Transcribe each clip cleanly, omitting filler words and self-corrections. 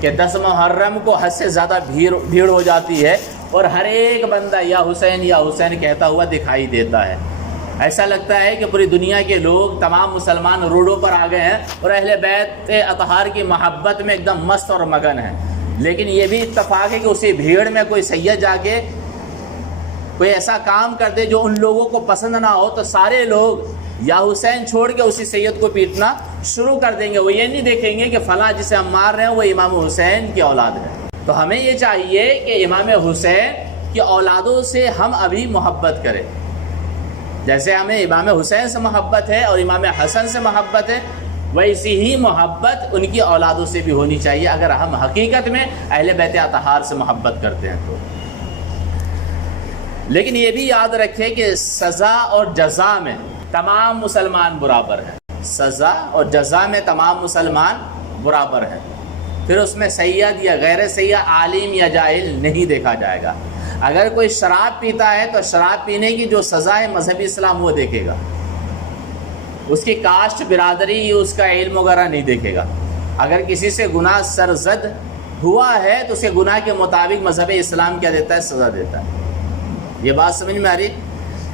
کہ 10 محرم کو حد سے زیادہ بھیڑ ہو جاتی ہے اور ہر ایک بندہ یا حسین کہتا ہوا دکھائی دیتا ہے. ایسا لگتا ہے کہ پوری دنیا کے لوگ تمام مسلمان روڈوں پر آ گئے ہیں اور اہل بیت اطہار کی محبت میں ایک دم مست اور مگن ہیں. لیکن یہ بھی اتفاق ہے کہ اسی بھیڑ میں کوئی سید جا کے کوئی ایسا کام کر دے جو ان لوگوں کو پسند نہ ہو تو سارے لوگ یا حسین چھوڑ کے اسی سید کو پیٹنا شروع کر دیں گے. وہ یہ نہیں دیکھیں گے کہ فلاں جسے ہم مار رہے ہیں وہ امام حسین کی اولاد ہے. تو ہمیں یہ چاہیے کہ امام حسین کی اولادوں سے ہم ابھی محبت کریں. جیسے ہمیں امام حسین سے محبت ہے اور امام حسن سے محبت ہے ویسی ہی محبت ان کی اولادوں سے بھی ہونی چاہیے اگر ہم حقیقت میں اہل بیت اطہار سے محبت کرتے ہیں تو. لیکن یہ بھی یاد رکھیں کہ سزا اور جزا میں تمام مسلمان برابر ہیں. سزا اور جزا میں تمام مسلمان برابر ہیں. پھر اس میں سید یا غیر سید، عالم یا جاہل نہیں دیکھا جائے گا. اگر کوئی شراب پیتا ہے تو شراب پینے کی جو سزا ہے مذہبی اسلام وہ دیکھے گا. اس کی کاسٹ، برادری، اس کا علم وغیرہ نہیں دیکھے گا. اگر کسی سے گناہ سرزد ہوا ہے تو اسے گناہ کے مطابق مذہب اسلام کیا دیتا ہے؟ سزا دیتا ہے. یہ بات سمجھ میں آ رہی؟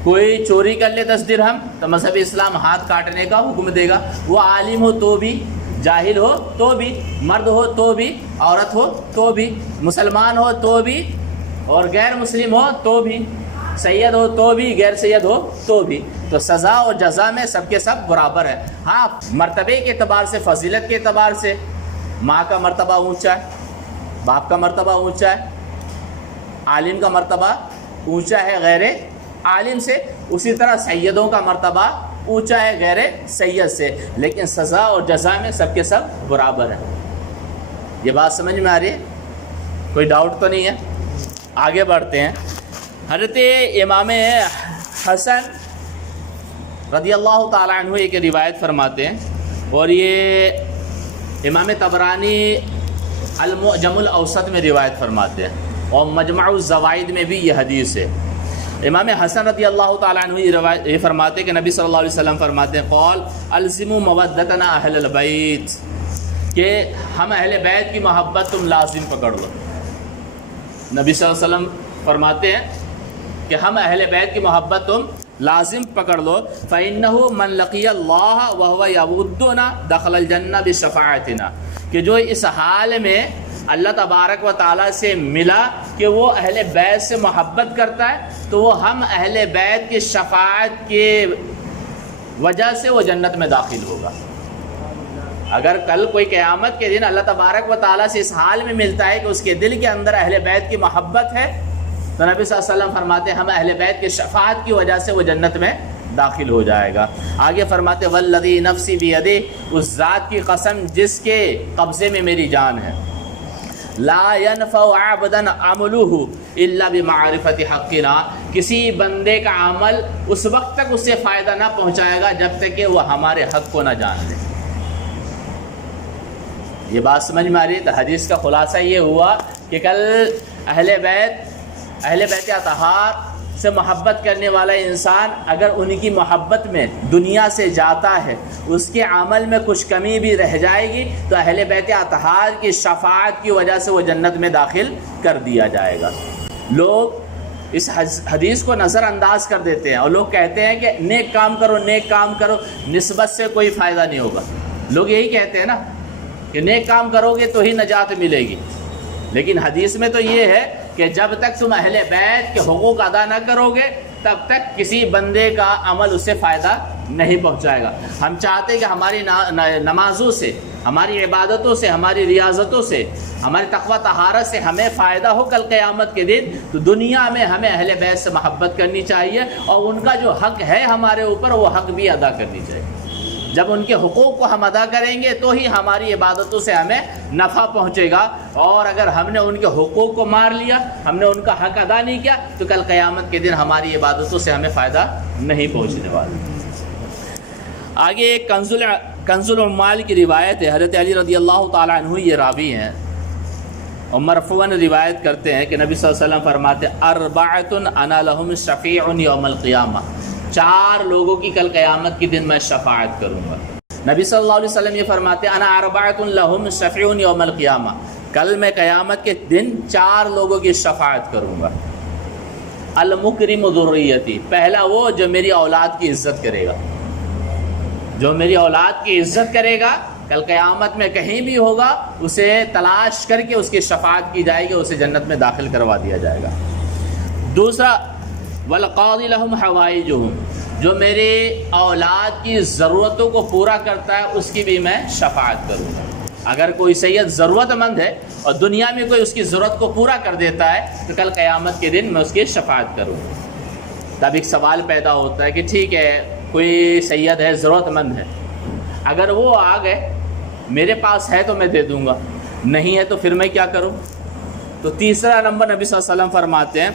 کوئی چوری کر لے 10 درہم تو مذہب اسلام ہاتھ کاٹنے کا حکم دے گا. وہ عالم ہو تو بھی، جاہل ہو تو بھی، مرد ہو تو بھی، عورت ہو تو بھی، مسلمان ہو تو بھی اور غیر مسلم ہو تو بھی، سید ہو تو بھی، غیر سید ہو تو بھی. تو سزا اور جزا میں سب کے سب برابر ہے. ہاں، مرتبے کے اعتبار سے، فضیلت کے اعتبار سے ماں کا مرتبہ اونچا ہے، باپ کا مرتبہ اونچا ہے، عالم کا مرتبہ اونچا ہے غیر عالم سے. اسی طرح سیدوں کا مرتبہ اونچا ہے غیر سید سے. لیکن سزا اور جزا میں سب کے سب برابر ہیں. یہ بات سمجھ میں آ رہی ہے؟ کوئی ڈاؤٹ تو نہیں ہے؟ آگے بڑھتے ہیں. حضرت امام حسن رضی اللہ تعالیٰ عنہ ایک روایت فرماتے ہیں اور یہ امام طبرانی المعجم الاوسط میں روایت فرماتے ہیں اور مجمع الزوائد میں بھی یہ حدیث ہے. امام حسن رضی اللہ تعالیٰ عنہ یہ فرماتے ہیں کہ نبی صلی اللہ علیہ وسلم فرماتے ہیں قال الزموا مودتنا اہل البیت، کہ ہم اہل بیت کی محبت تم لازم پکڑ لو. نبی صلی اللہ علیہ وسلم فرماتے ہیں کہ ہم اہل بیت کی محبت تم لازم پکڑ لو. فإنه من لقي الله وهو يودنا دخل الجنة بشفاعتنا، کہ جو اس حال میں اللہ تبارک و تعالیٰ سے ملا کہ وہ اہل بیت سے محبت کرتا ہے تو وہ ہم اہل بیت کی شفاعت کی وجہ سے وہ جنت میں داخل ہوگا. اگر کل کوئی قیامت کے دن اللہ تبارک و تعالیٰ سے اس حال میں ملتا ہے کہ اس کے دل کے اندر اہل بیت کی محبت ہے تو نبی صلی اللہ علیہ وسلم فرماتے ہیں ہم اہل بیت کی شفاعت کی وجہ سے وہ جنت میں داخل ہو جائے گا. آگے فرماتے والذی نفسی بیدہ، اس ذات کی قسم جس کے قبضے میں میری جان ہے، لا ينفع عبدا عمله الا بمعرفت حقنا، کسی بندے کا عمل اس وقت تک اسے فائدہ نہ پہنچائے گا جب تک کہ وہ ہمارے حق کو نہ جان لے. یہ بات سمجھ میں آ رہی ہے؟ تو حدیث کا خلاصہ یہ ہوا کہ کل اہل بیت اطہار سے محبت کرنے والا انسان اگر ان کی محبت میں دنیا سے جاتا ہے، اس کے عمل میں کچھ کمی بھی رہ جائے گی تو اہل بیت اطہار کی شفاعت کی وجہ سے وہ جنت میں داخل کر دیا جائے گا. لوگ اس حدیث کو نظر انداز کر دیتے ہیں اور لوگ کہتے ہیں کہ نیک کام کرو، نیک کام کرو، نسبت سے کوئی فائدہ نہیں ہوگا. لوگ یہی کہتے ہیں نا کہ نیک کام کرو گے تو ہی نجات ملے گی. لیکن حدیث میں تو یہ ہے کہ جب تک تم اہل بیت کے حقوق ادا نہ کرو گے تب تک کسی بندے کا عمل اسے فائدہ نہیں پہنچائے گا. ہم چاہتے ہیں کہ ہماری نمازوں سے، ہماری عبادتوں سے، ہماری ریاضتوں سے، ہماری تقوی طہارت سے ہمیں فائدہ ہو کل قیامت کے دن، تو دنیا میں ہمیں اہل بیت سے محبت کرنی چاہیے اور ان کا جو حق ہے ہمارے اوپر وہ حق بھی ادا کرنی چاہیے. جب ان کے حقوق کو ہم ادا کریں گے تو ہی ہماری عبادتوں سے ہمیں نفع پہنچے گا. اور اگر ہم نے ان کے حقوق کو مار لیا، ہم نے ان کا حق ادا نہیں کیا تو کل قیامت کے دن ہماری عبادتوں سے ہمیں فائدہ نہیں پہنچنے والا. آگے ایک کنز العمال کی روایت ہے. حضرت علی رضی اللہ تعالیٰ عنہ یہ راوی ہیں اور مرفوعاً روایت کرتے ہیں کہ نبی صلی اللہ علیہ وسلم فرماتے اربعۃ انا لہم شفیع یوم القیامہ، 4 لوگوں کی کل قیامت کے دن میں شفاعت کروں گا. نبی صلی اللہ علیہ وسلم یہ فرماتے انا اربعۃ لہم شفیع یوم القیامہ، کل میں قیامت کے دن 4 لوگوں کی شفاعت کروں گا۔ المکرم ذریتی، پہلا وہ جو میری اولاد کی عزت کرے گا، جو میری اولاد کی عزت کرے گا، کل قیامت میں کہیں بھی ہوگا اسے تلاش کر کے اس کی شفاعت کی جائے گی، اسے جنت میں داخل کروا دیا جائے گا۔ دوسرا والقاضی لہم حوائجہم، جو میری اولاد کی ضرورتوں کو پورا کرتا ہے اس کی بھی میں شفاعت کروں گا۔ اگر کوئی سید ضرورت مند ہے اور دنیا میں کوئی اس کی ضرورت کو پورا کر دیتا ہے تو کل قیامت کے دن میں اس کی شفاعت کروں گا۔ تب ایک سوال پیدا ہوتا ہے کہ ٹھیک ہے کوئی سید ہے، ضرورت مند ہے، اگر وہ آ گئے میرے پاس ہے تو میں دے دوں گا، نہیں ہے تو پھر میں کیا کروں؟ تو تیسرا نمبر نبی صلی اللہ علیہ وسلم فرماتے ہیں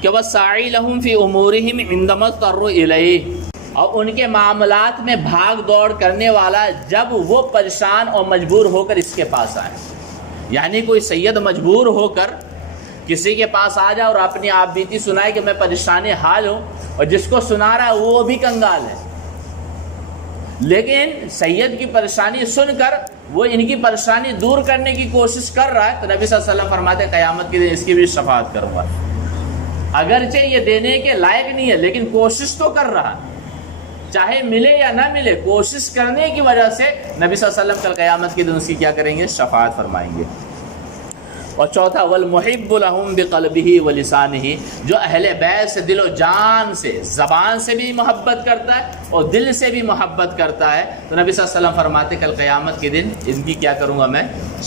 کہ وَالسَّاعِي لَهُمْ فِي أُمُورِهِمْ عِنْدَمَا اضْطَرُّوا إِلَيْهِ، اور ان کے معاملات میں بھاگ دوڑ کرنے والا جب وہ پریشان اور مجبور ہو کر اس کے پاس آئے، یعنی کوئی سید مجبور ہو کر کسی کے پاس آ جائے اور اپنی آپ بیتی سنائے کہ میں پریشان حال ہوں، اور جس کو سنا رہا ہے وہ بھی کنگال ہے، لیکن سید کی پریشانی سن کر وہ ان کی پریشانی دور کرنے کی کوشش کر رہا ہے، تو نبی صلی اللہ علیہ وسلم فرماتے ہیں قیامت کے دن اس کی بھی شفاعت کروں گا۔ اگرچہ یہ دینے کے لائق نہیں ہے لیکن کوشش تو کر رہا، چاہے ملے یا نہ ملے، کوشش کرنے کی وجہ سے نبی صلی اللہ علیہ وسلم کل قیامت کے دن اس کی کیا کریں گے؟ شفاعت فرمائیں گے۔ اور چوتھا والمحب لہم بقلبہ ولسانہ، جو اہل بیت سے دل و جان سے، زبان سے بھی محبت کرتا ہے اور دل سے بھی محبت کرتا ہے، تو نبی صلی اللہ علیہ وسلم فرماتے کل قیامت کے دن ان کی کیا کروں گا؟ میں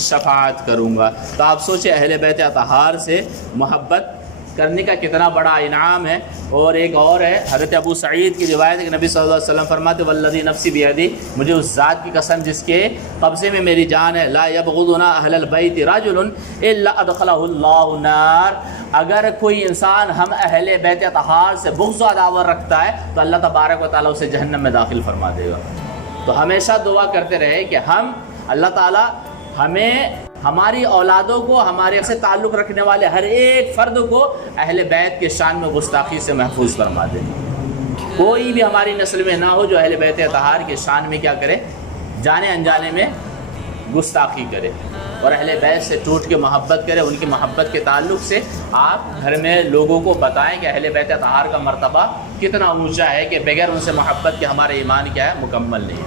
شفاعت کروں گا۔ تو آپ سوچیں اہل بیت اطہار سے محبت کرنے کا کتنا بڑا انعام ہے۔ اور ایک اور ہے، حضرت ابو سعید کی روایت ہے کہ نبی صلی اللہ علیہ وسلم فرماتے والذی نفسی بیدی، مجھے اس ذات کی قسم جس کے قبضے میں میری جان ہے، لا یبغضنا اہل البیت رجل الا ادخلہ اللہ نار، اگر کوئی انسان ہم اہل بیت اطہار سے بغض و عداوت رکھتا ہے تو اللہ تبارک و تعالیٰ اسے جہنم میں داخل فرما دے گا۔ تو ہمیشہ دعا کرتے رہے کہ ہم اللہ تعالیٰ ہمیں، ہماری اولادوں کو، ہمارے سے تعلق رکھنے والے ہر ایک فرد کو اہل بیت کے شان میں گستاخی سے محفوظ فرما دے۔ کوئی بھی ہماری نسل میں نہ ہو جو اہل بیت اطہار کے شان میں کیا کرے؟ جانے انجانے میں گستاخی کرے، اور اہل بیت سے ٹوٹ کے محبت کرے۔ ان کی محبت کے تعلق سے آپ گھر میں لوگوں کو بتائیں کہ اہل بیت اطہار کا مرتبہ کتنا اونچا ہے، کہ بغیر ان سے محبت کے ہمارا ایمان کیا ہے؟ مکمل نہیں۔